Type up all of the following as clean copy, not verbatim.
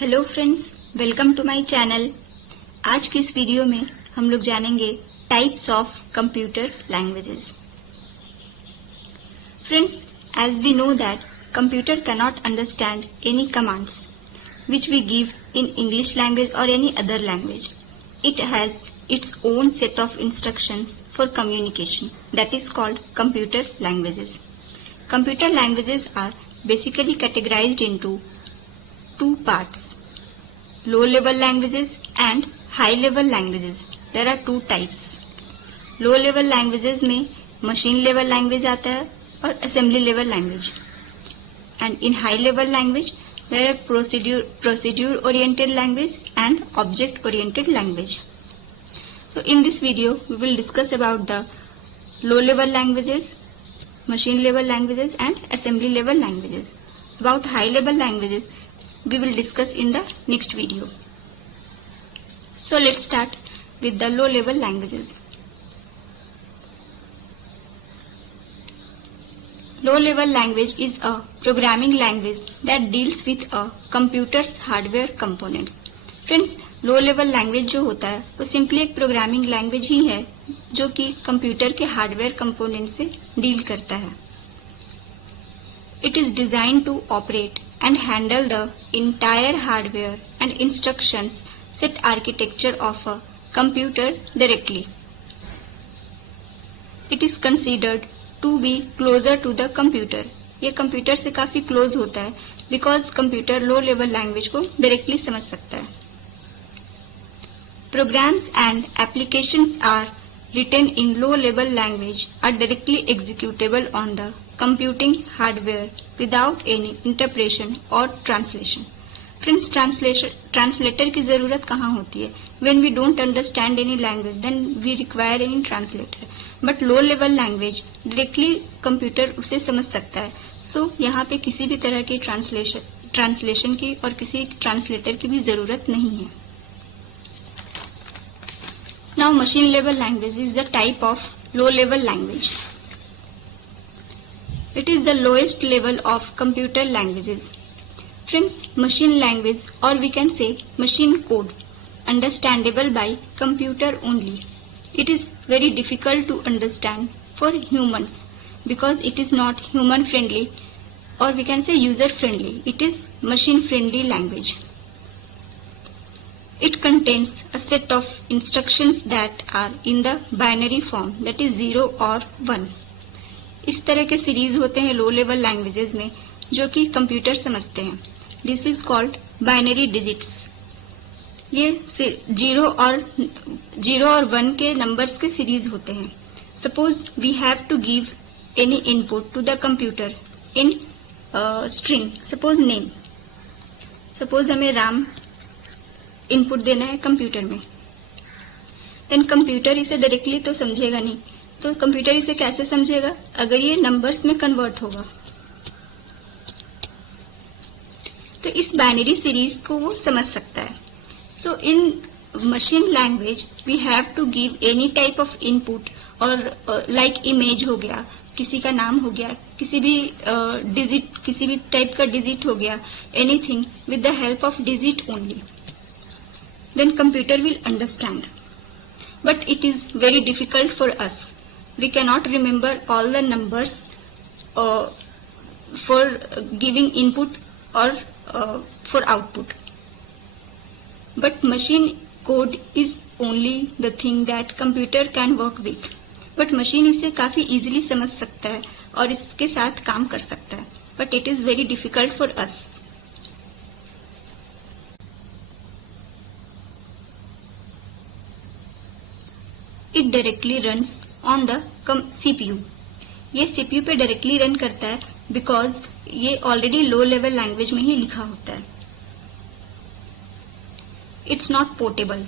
Hello friends, welcome to my channel. आज की इस वीडियो में हम लोग जानेंगे types of computer languages. Friends, as we know that computer cannot understand any commands which we give in English language or any other language. It has its own set of instructions for communication that is called computer languages. Computer languages are basically categorized into two parts: low level languages and high level languages. There are two types. Low level languages में machine level language आता है और assembly level language. And in high level language there are procedure oriented language and object oriented language. So in this video we will discuss about the low level languages, machine level languages and assembly level languages. About high level languages we will discuss in the next video. So let's start with the low level languages. Low level language is a programming language that deals with a computer's hardware components. Friends, low level language जो होता है वो सिंपली एक programming language ही है जो कि कंप्यूटर के hardware component से डील करता है. It is design to operate and handle the entire hardware and instructions set architecture of a computer directly. It is considered to be closer to the computer. ये computer से काफी close होता है because computer low level language को directly समझ सकता है. Programs and applications are written in low level language are directly executable on the computing hardware without any interpretation और ट्रांसलेशन. फ्रेंड्स, ट्रांसलेटर की जरूरत कहाँ होती है? When we don't understand any language then we require any translator. But low level language directly computer उसे समझ सकता है. सो यहाँ पे किसी भी तरह की ट्रांसलेशन की और किसी ट्रांसलेटर की भी जरूरत नहीं है. Now machine level language is the type of low level language. It is the lowest level of computer languages. Friends, machine language, or we can say machine code, understandable by computer only. It is very difficult to understand for humans because it is not human friendly, or we can say user friendly. It is machine friendly language. It contains a set of instructions that are in the binary form, that is 0 or 1. इस तरह के series होते हैं low level languages में जो कि computer समझते हैं. This is called binary digits. ये जीरो और 1 के नंबर्स के सीरीज होते हैं. Suppose we have to give any input to the computer in string. Suppose name. Suppose हमें राम इनपुट देना है कंप्यूटर में. देन कंप्यूटर इसे डायरेक्टली तो समझेगा नहीं. तो कंप्यूटर इसे कैसे समझेगा? अगर ये नंबर्स में कन्वर्ट होगा तो इस बाइनरी सीरीज को वो समझ सकता है. So in machine language we have to give any type of input, और लाइक इमेज हो गया, किसी का नाम हो गया, किसी भी डिजिट, किसी भी टाइप का डिजिट हो गया, anything with the help of digit only. Then computer will understand. But it is very difficult for us. We cannot remember all the numbers for giving input or for output. But machine code is only the thing that computer can work with. But machine इसे काफी easily समझ सकता है और इसके साथ काम कर सकता है. But it is very difficult for us. It directly runs on the CPU. ये CPU पे डायरेक्टली रन करता है बिकॉज ये ऑलरेडी लो लेवल लैंग्वेज में ही लिखा होता है. It's not portable.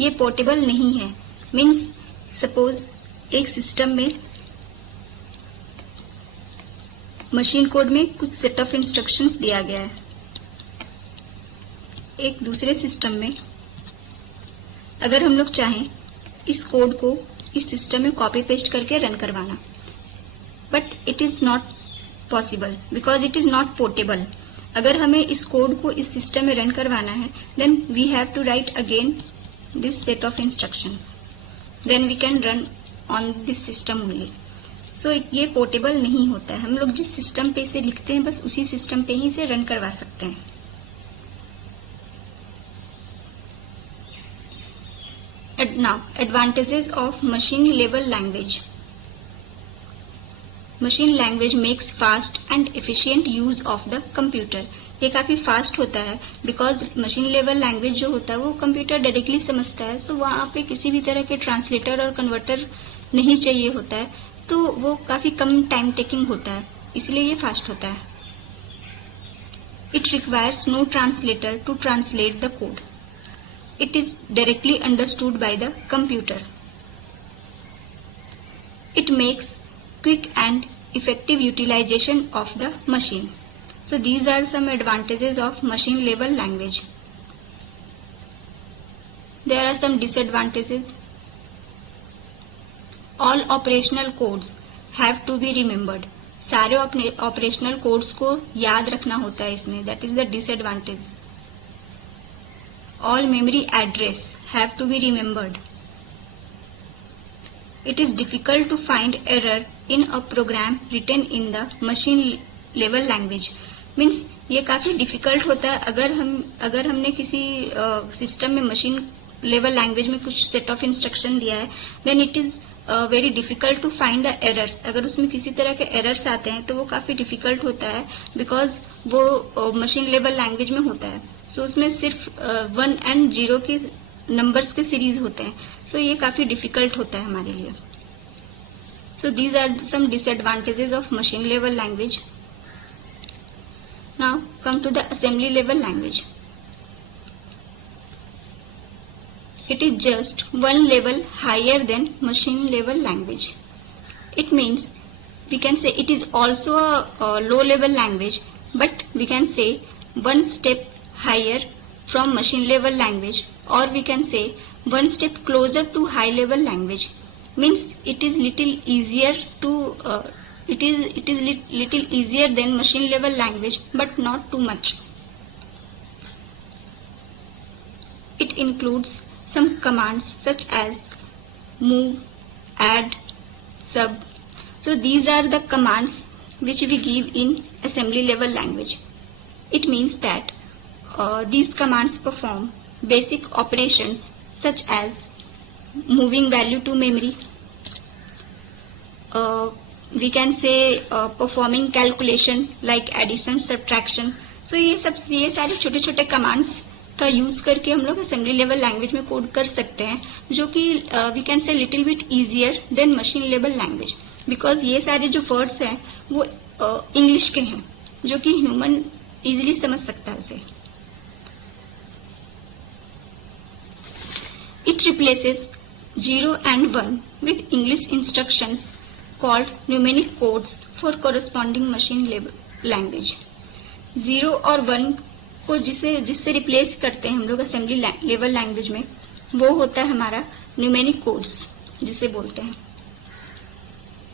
ये पोर्टेबल नहीं है. मीन्स सपोज एक सिस्टम में मशीन कोड में कुछ सेट ऑफ इंस्ट्रक्शंस दिया गया है. एक दूसरे सिस्टम में अगर हम लोग चाहें इस कोड को इस सिस्टम में कॉपी पेस्ट करके रन करवाना, but it is not possible because it is not portable. अगर हमें इस कोड को इस सिस्टम में रन करवाना है, then we have to write again this set of instructions, then we can run on this system only. So ये पोर्टेबल नहीं होता है, हम लोग जिस सिस्टम पे इसे लिखते हैं बस उसी सिस्टम पे ही इसे रन करवा सकते हैं। Now, advantages of machine level language. Machine language makes fast and efficient use of the computer. ये काफी फास्ट होता है बिकॉज मशीन लेवल लैंग्वेज जो होता है वो कंप्यूटर डायरेक्टली समझता है, सो वहाँ पे किसी भी तरह के ट्रांसलेटर और कन्वर्टर नहीं चाहिए होता है, तो वो काफी कम टाइम टेकिंग होता है, इसलिए ये फास्ट होता है। It requires no translator to translate the code, it is directly understood by the computer. It makes quick and effective utilization of the machine. So these are some advantages of machine level language. There are some disadvantages. All operational codes have to be remembered. सारे operational codes को याद रखना होता है इसमें, that is the disadvantage. All memory address have to be remembered. It is difficult to find error in a program written in the machine level language. Means ये काफी डिफिकल्ट होता है अगर हमने किसी सिस्टम में मशीन लेवल लैंग्वेज में कुछ सेट ऑफ इंस्ट्रक्शन दिया है, then it is very difficult to find the errors. अगर उसमें किसी तरह के एरर्स आते हैं तो वो काफी डिफिकल्ट होता है बिकॉज वो मशीन लेवल लैंग्वेज में होता है। सो उसमें सिर्फ 1 and 0 के नंबर्स के सीरीज होते हैं, सो ये काफी डिफिकल्ट होता है हमारे लिए। So these are some disadvantages of machine level language. Now come to the assembly level language. It is just one level higher than machine level language. It means we can say it is also a low level language, but we can say one step higher from machine level language, or we can say one step closer to high level language. Means it is little easier to little easier than machine level language, but not too much. It includes some commands such as move, add, sub. So these are the commands which we give in assembly level language. It means that these commands perform basic operations such as moving value to memory. We can say performing calculation like addition, subtraction. So ये सारे छोटे छोटे commands का यूज करके हम लोग assembly level language में code कर सकते हैं, जो कि we can say little bit easier than machine level language, because ये सारे जो वर्ड्स हैं वो इंग्लिश के हैं जो कि ह्यूमन इजिली समझ सकता है उसे। इट रिप्लेसेस 0 and 1 with English instructions called numeric codes for corresponding machine level language. 0 और 1 को जिससे रिप्लेस करते हैं हम लोग असेंबली लेवल लैंग्वेज में, वो होता है हमारा न्यूमेरिक कोड्स जिसे बोलते हैं।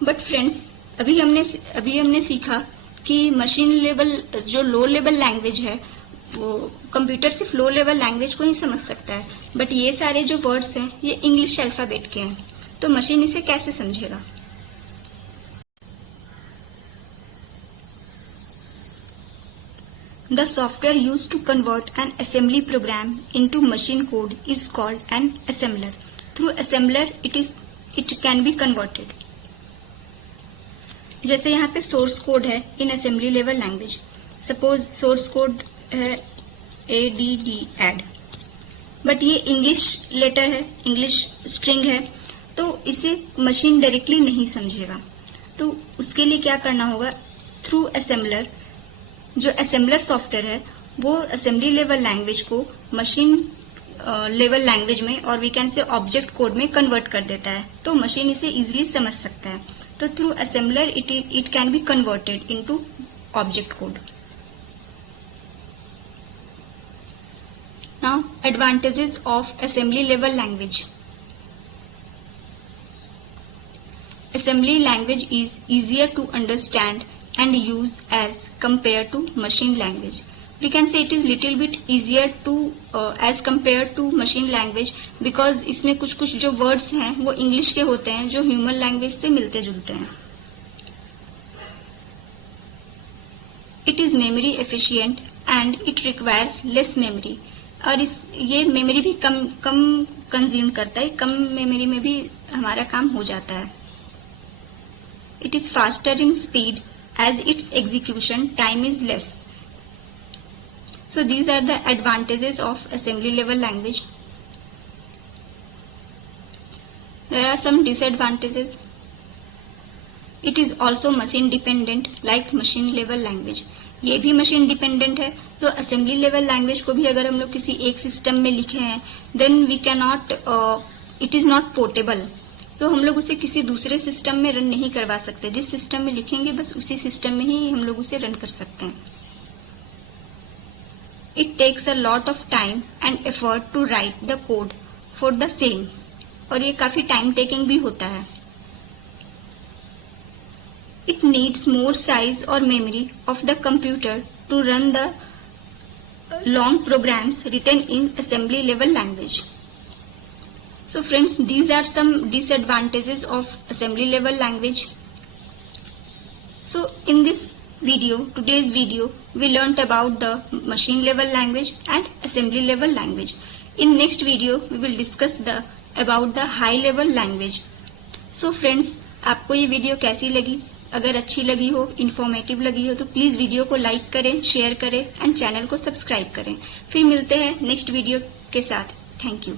बट फ्रेंड्स, अभी हमने सीखा कि मशीन लेवल जो लो लेवल लैंग्वेज है वो कंप्यूटर सिर्फ लो लेवल लैंग्वेज को ही समझ सकता है, बट ये सारे जो वर्ड्स हैं ये इंग्लिश अल्फाबेट के हैं, तो मशीन इसे कैसे समझेगा। The software used to convert an assembly program into machine code is called an assembler. Through assembler, it can be converted. जैसे यहाँ पे सोर्स कोड है इन assembly level language, suppose source code है add, बट ये English letter है, English string है, तो इसे मशीन डायरेक्टली नहीं समझेगा। तो उसके लिए क्या करना होगा, थ्रू असेंबलर, जो असेंबलर सॉफ्टवेयर है वो असेंबली लेवल लैंग्वेज को मशीन लेवल लैंग्वेज में और we can say object code में कन्वर्ट कर देता है, तो मशीन इसे इजीली समझ सकता है। तो through assembler it can be converted into object code. Now advantages of assembly level language. Assembly language is easier to understand and use as compared to machine language. We can say it is little bit easier to as compared to machine language because इसमें कुछ कुछ जो words हैं वो English के होते हैं जो human language से मिलते जुलते हैं. It is memory efficient and it requires less memory. और ये मेमोरी भी कम कंज्यूम करता है, कम मेमोरी में भी हमारा काम हो जाता है. It is faster in speed as its execution time is less. So these are the advantages of assembly level language. There are some disadvantages. It is also machine dependent like machine level language. ये भी machine dependent है. तो assembly level language को भी अगर हम लोग किसी एक सिस्टम में लिखे हैं then we can not, it is not portable. तो हम लोग उसे किसी दूसरे सिस्टम में रन नहीं करवा सकते. जिस सिस्टम में लिखेंगे बस उसी सिस्टम में ही हम लोग उसे रन कर सकते हैं. It takes a lot of time and effort to write the code for the same. और ये काफी टाइम टेकिंग भी होता है. It needs more size or memory of the computer to run the long programs written in assembly level language. So friends, these are some disadvantages of assembly level language. So in this video, today's video, we learnt about the machine level language and assembly level language. In next video, we will discuss about the high level language. So friends, आपको ये वीडियो कैसी लगी? अगर अच्छी लगी हो, इन्फॉर्मेटिव लगी हो तो प्लीज वीडियो को लाइक करें, शेयर करें एंड चैनल को सब्सक्राइब करें. फिर मिलते हैं नेक्स्ट वीडियो के साथ. Thank you.